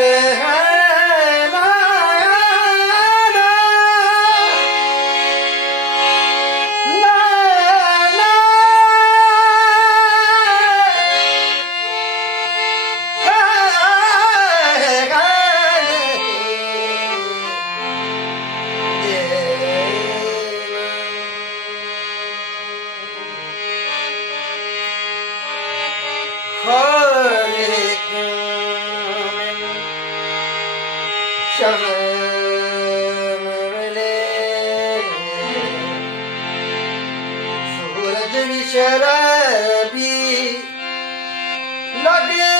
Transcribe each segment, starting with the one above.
the high ਸ਼ਮਲੇ ਸੂਰਜ ਵੀ ਸ਼ਰਾਬੀ ਲੱਗੇ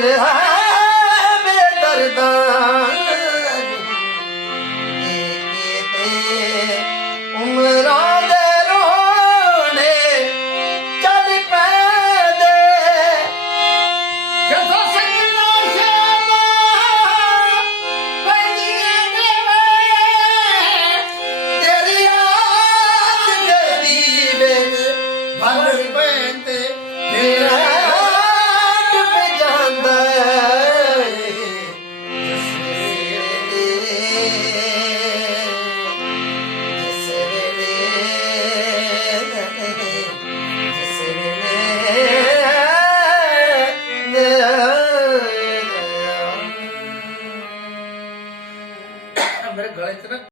ਦਿਲ ਹੈ ਬੇਦਰਦਾ।